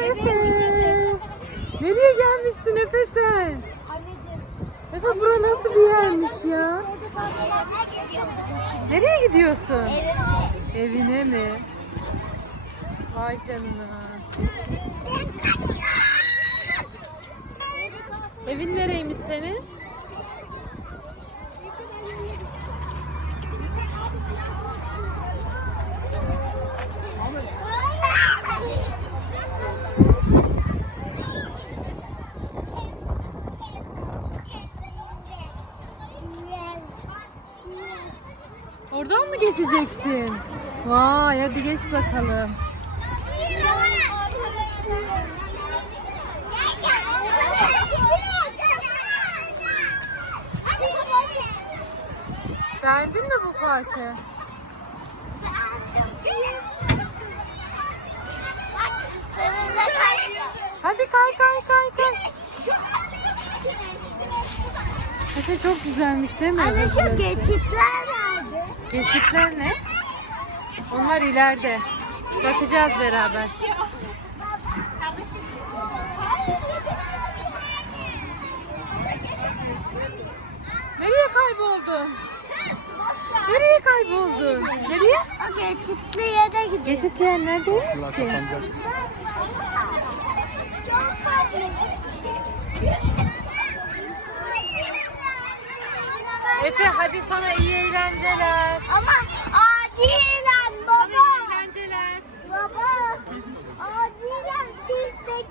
Efe. Nereye gelmişsin Efe sen? Anneciğim. Efe bura nasıl bir yermiş ya? Nereye gidiyorsun? Evine mi? Vay canına. Evin nereymiş senin? Oradan mı geçeceksin? Vay hadi geç bakalım. Beğendin mi bu parkı? Hadi kay kay kay kay. Efe çok güzelmiş değil mi? Efe şu geçitler nerede? Geçitler ne? Onlar ileride. Bakacağız beraber. Nereye kayboldun? Nereye kayboldun? Nereye? O geçitli yere gidiyor. Geçit yer neredeymiş ki? Efe hadi sana iyi eğlenceler. Ama acilen Sana iyi baba. eğlenceler. Baba. Acilen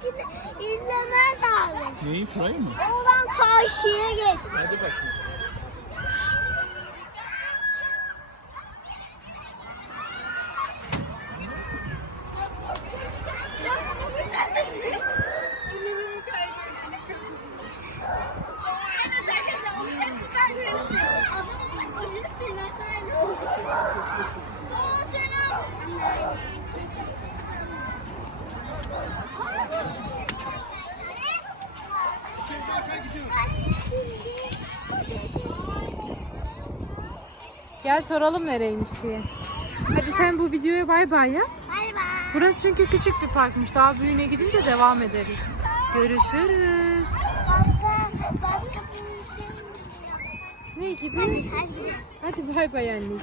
filmdekini izlemen lazım. Neyi şurayı mı? Oradan karşıya geç. Hadi bakayım. Gel soralım nereymiş diye. Hadi sen bu videoya bay bay ya. Bay bay. Burası çünkü küçük bir parkmış. Daha büyüğüne gidince devam ederiz. Görüşürüz. Ne gibi? Hadi. Hadi bay bay anneciğim.